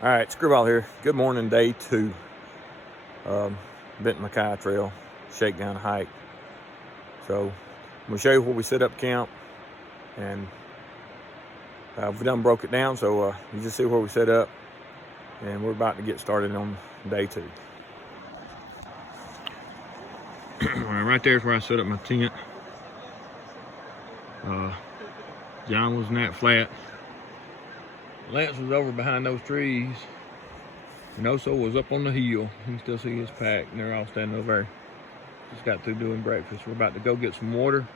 All right, Screwball here. Good morning, day 2. Benton MacKaye Trail, shakedown hike. So I'm gonna show you where we set up camp, and we done broke it down, so you just see where we set up, and we're about to get started on day 2. Right there is where I set up my tent. John was in that flat. Lance was over behind those trees. And Oso was up on the hill. You can still see his pack, and they're all standing over there. Just got through doing breakfast. We're about to go get some water.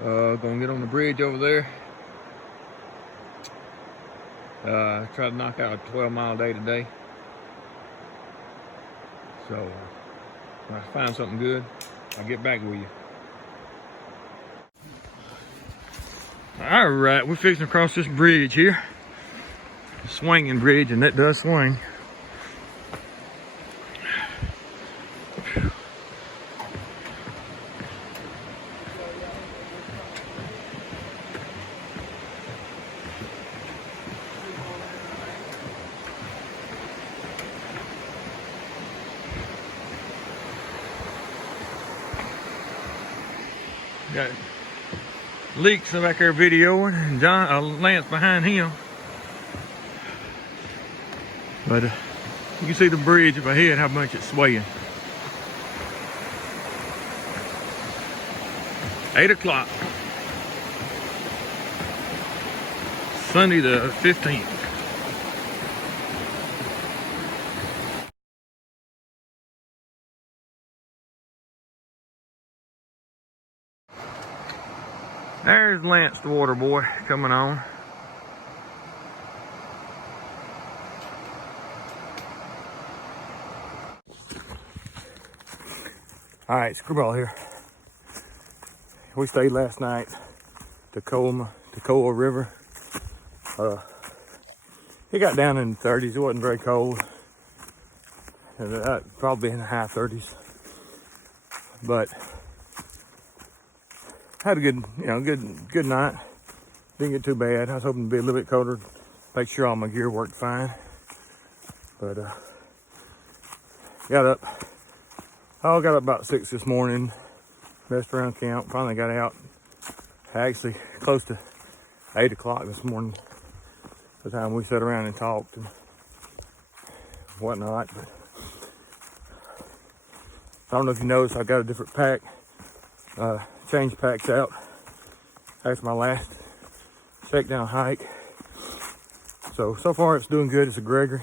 Gonna get on the bridge over there. Try to knock out a 12-mile day today. So when I find something good, I'll get back with you. All right, we're fixing to cross this bridge here. Swinging bridge, and that does swing. Got Leaks back there videoing, and Lance behind him. But you can see the bridge up ahead, how much it's swaying. 8 o'clock. Sunday the 15th. There's Lance the water boy coming on. All right, Screwball here. We stayed last night, Tacoma River. It got down in the 30s. It wasn't very cold. Probably in the high 30s. But had a good night. Didn't get too bad. I was hoping to be a little bit colder. Make sure all my gear worked fine. But got up about 6 this morning. Messed around camp. Finally got out. Actually, close to 8 o'clock this morning. The time we sat around and talked and whatnot. But I don't know if you noticed, I got a different pack. Changed packs out. That's my last shakedown hike. So far it's doing good. It's a Gregory.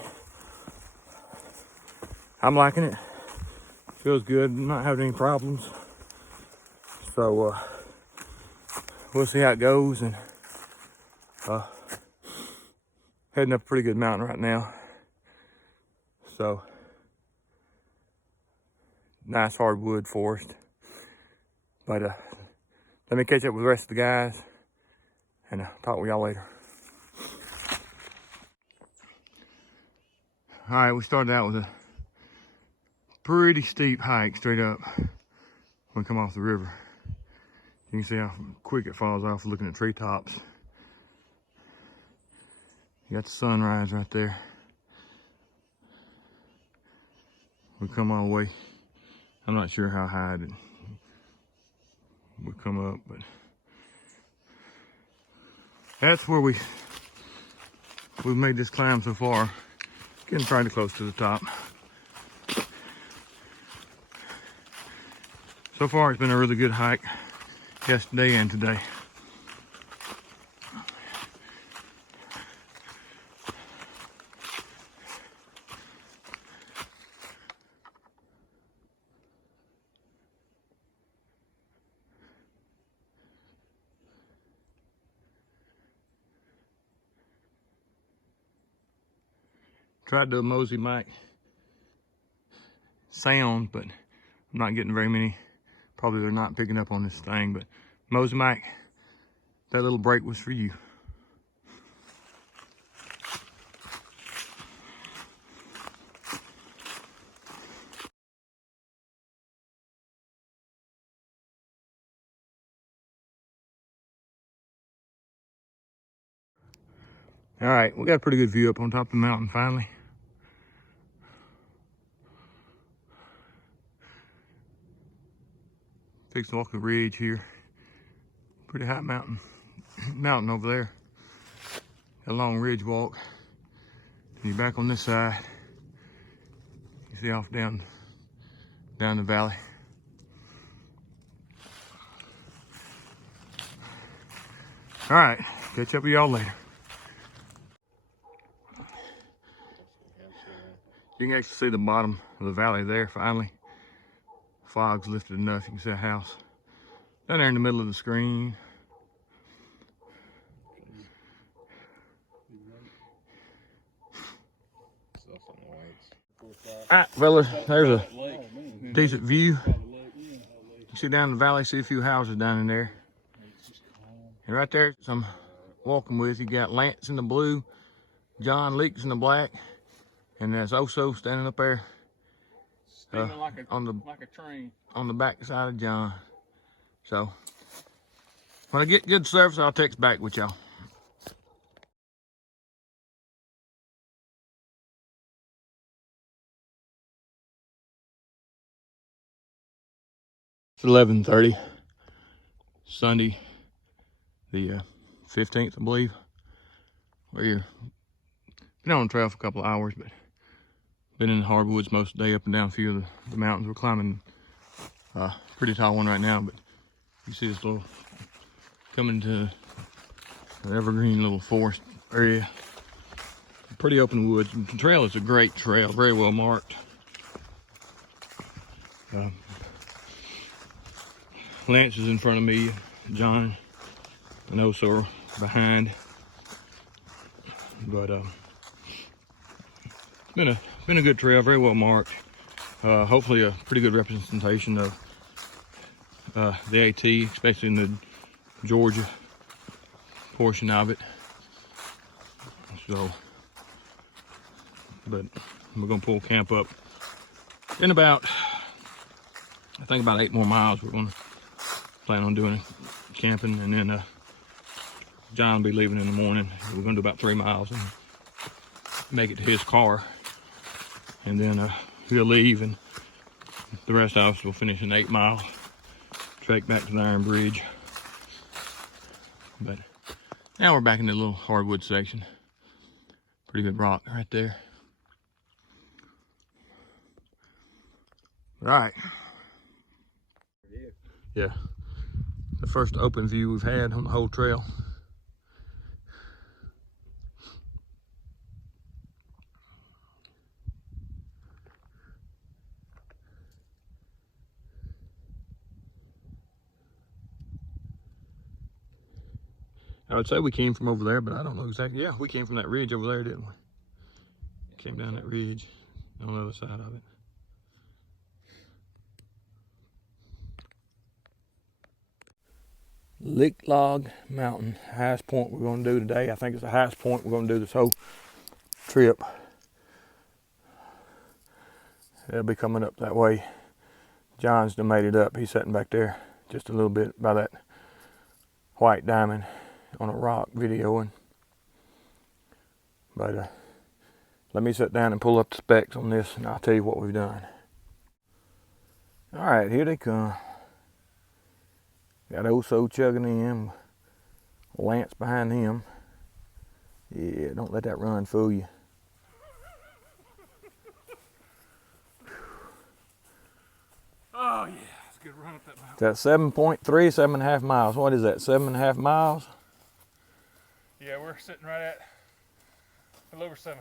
I'm liking it. Feels good. I'm not having any problems. So we'll see how it goes, and heading up a pretty good mountain right now. So nice hardwood forest. But let me catch up with the rest of the guys, and talk with y'all later. All right, we started out with a pretty steep hike straight up when we come off the river. You can see how quick it falls off looking at treetops. You got the sunrise right there. We come all the way. I'm not sure how high it would come up, but that's where we've made this climb so far. Getting pretty close to the top. So far it's been a really good hike yesterday and today. Tried the Mosey mic sound, but I'm not getting very many. Probably they're not picking up on this thing, but Mosey mic, that little break was for you. All right, we got a pretty good view up on top of the mountain finally. Fixed to walk the ridge here. Pretty high mountain over there. A long ridge walk. And you're back on this side. You see off down the valley. All right, catch up with y'all later. You can actually see the bottom of the valley there finally. Fog's lifted enough, you can see a house down there in the middle of the screen. All right, fellas, there's a decent view. You see down the valley, see a few houses down in there. And right there, I'm walking with, you got Lance in the blue, John Leaks in the black, and there's Oso standing up there on the train on the back side of John. So when I get good service, I'll text back with y'all. It's 11:30, Sunday, the 15th, I believe. We're been on the trail for a couple of hours, but been in the hardwoods most of the day, up and down a few of the mountains. We're climbing a pretty tall one right now, but you see this little coming to an evergreen little forest area. Pretty open woods. The trail is a great trail, very well marked. Lance is in front of me, John and Oso are behind. But it's been a good trail, very well marked. Hopefully a pretty good representation of the AT, especially in the Georgia portion of it. So, but we're gonna pull camp up in about, I think about 8 more miles. We're gonna plan on doing camping, and then John will be leaving in the morning. We're gonna do about 3 miles and make it to his car, and then he'll leave, and the rest of us will finish an 8-mile trek back to the Iron Bridge. But now we're back in the little hardwood section. Pretty good rock right there. All right. Yeah, the first open view we've had on the whole trail. I would say we came from over there, but I don't know exactly. Yeah, we came from that ridge over there, didn't we? Came down that ridge on the other side of it. Lick Log Mountain, highest point we're going to do today. I think it's the highest point we're going to do this whole trip. It'll be coming up that way. John's done made it up. He's sitting back there just a little bit by that white diamond on a rock videoing. But let me sit down and pull up the specs on this, and I'll tell you what we've done. All right, here they come. Got Oso chugging in, Lance behind him. Yeah, don't let that run fool you. Oh yeah, it's a good run up that mountain. That's 7.3, 7.5 miles. What is that, 7.5 miles? Yeah, we're sitting right at a little over 7.5.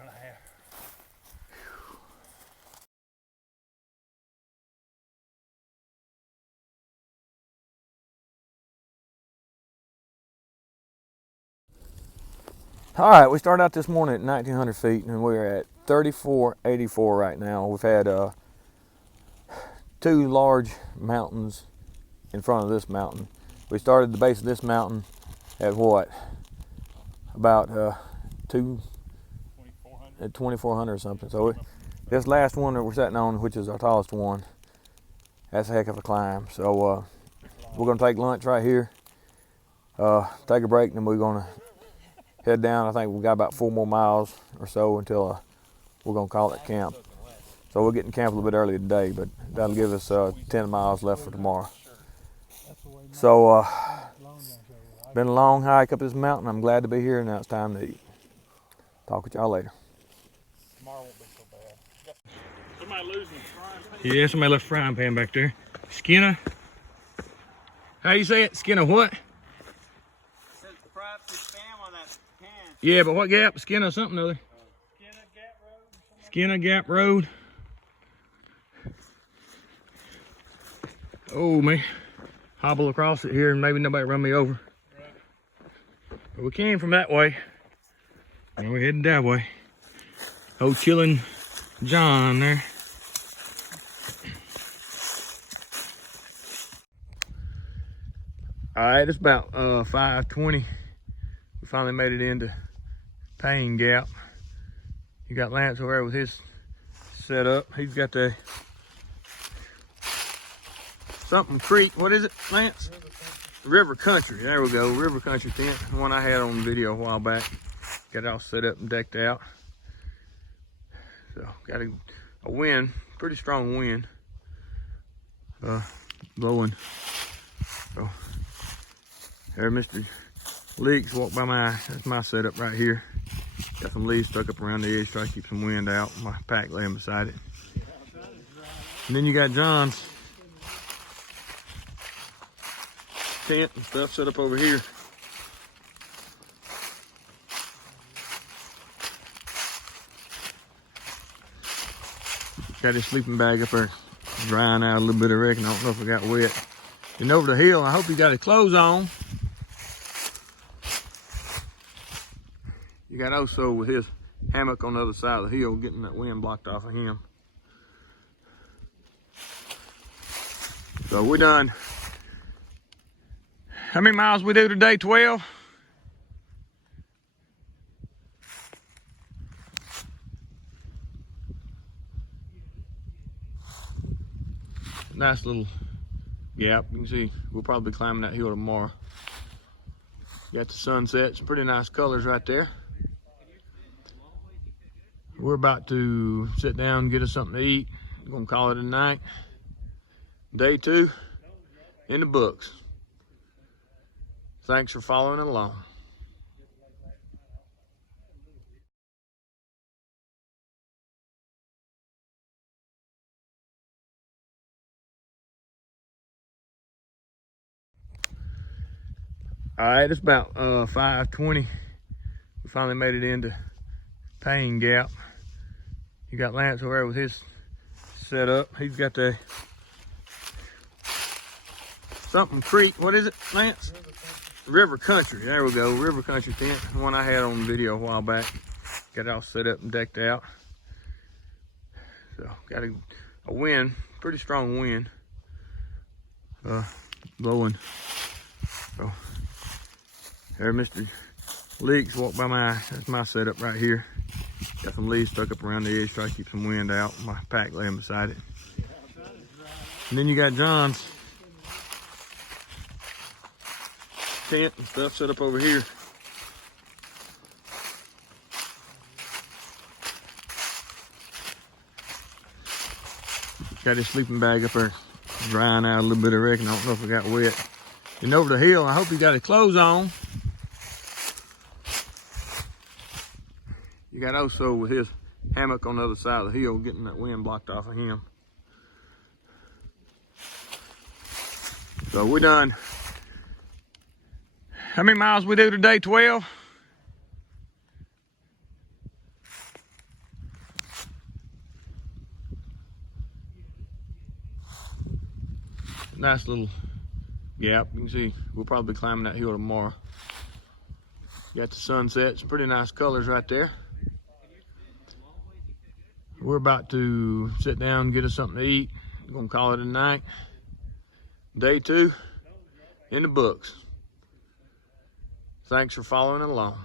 All right, we started out this morning at 1,900 feet, and we're at 3,484 right now. We've had 2 large mountains in front of this mountain. We started the base of this mountain at what? About 2,400 or something. So this last one that we're sitting on, which is our tallest one, that's a heck of a climb. So we're gonna take lunch right here, take a break, and then we're gonna head down. I think we got about 4 more miles or so until we're gonna call it camp. So we're getting camp a little bit early today, but that'll give us 10 miles left for tomorrow. So been a long hike up this mountain. I'm glad to be here, and now it's time to eat. Talk with y'all later. Tomorrow won't be so bad. Somebody losing the frying pan. Yeah, somebody left a frying pan back there. Skinner. How you say it? Skinner what? It says privacy spam on that pan. Yeah, but what gap? Skinner something or other. Skinner Gap Road. Oh, man. Hobble across it here and maybe nobody run me over. But we came from that way. And we're heading that way. Old chillin' John there. All right, it's about 5:20. We finally made it into Pain Gap. You got Lance over there with his setup. He's got the something creek. What is it, Lance? River Country. There we go. River Country tent. The one I had on video a while back. Got it all set up and decked out. So got a wind, pretty strong wind, blowing. So there, Mr. Leaks walked by that's my setup right here. Got some leaves stuck up around the edge, try to keep some wind out. My pack laying beside it. And then you got John's tent and stuff set up over here. Got his sleeping bag up there drying out a little bit, I reckon. I don't know if it got wet. And over the hill, I hope he got his clothes on. You got Oso with his hammock on the other side of the hill, getting that wind blocked off of him. So we're done. How many miles we do today? 12? Nice little gap. You can see we'll probably be climbing that hill tomorrow. Got the sunset, some pretty nice colors right there. We're about to sit down and get us something to eat. We're gonna call it a night. Day 2 in the books. Thanks for following along. All right, it's about 5:20. We finally made it into Pain Gap. You got Lance over there with his setup. He's got the something creek. What is it, Lance? River Country. There we go. River Country tent. The one I had on video a while back. Got it all set up and decked out. So got a wind, pretty strong wind, blowing. So there, Mr. Leaks walked by that's my setup right here. Got some leaves stuck up around the edge, try to keep some wind out. My pack laying beside it. And then you got John's tent and stuff set up over here. Got his sleeping bag up there drying out a little bit, I reckon. I don't know if it got wet. And over the hill, I hope he got his clothes on. You got Oso with his hammock on the other side of the hill, getting that wind blocked off of him. So we're done. How many miles we do today? 12? Nice little gap. You can see we'll probably be climbing that hill tomorrow. Got the sunset, some pretty nice colors right there. We're about to sit down and get us something to eat. We're gonna call it a night. Day 2 in the books. Thanks for following along.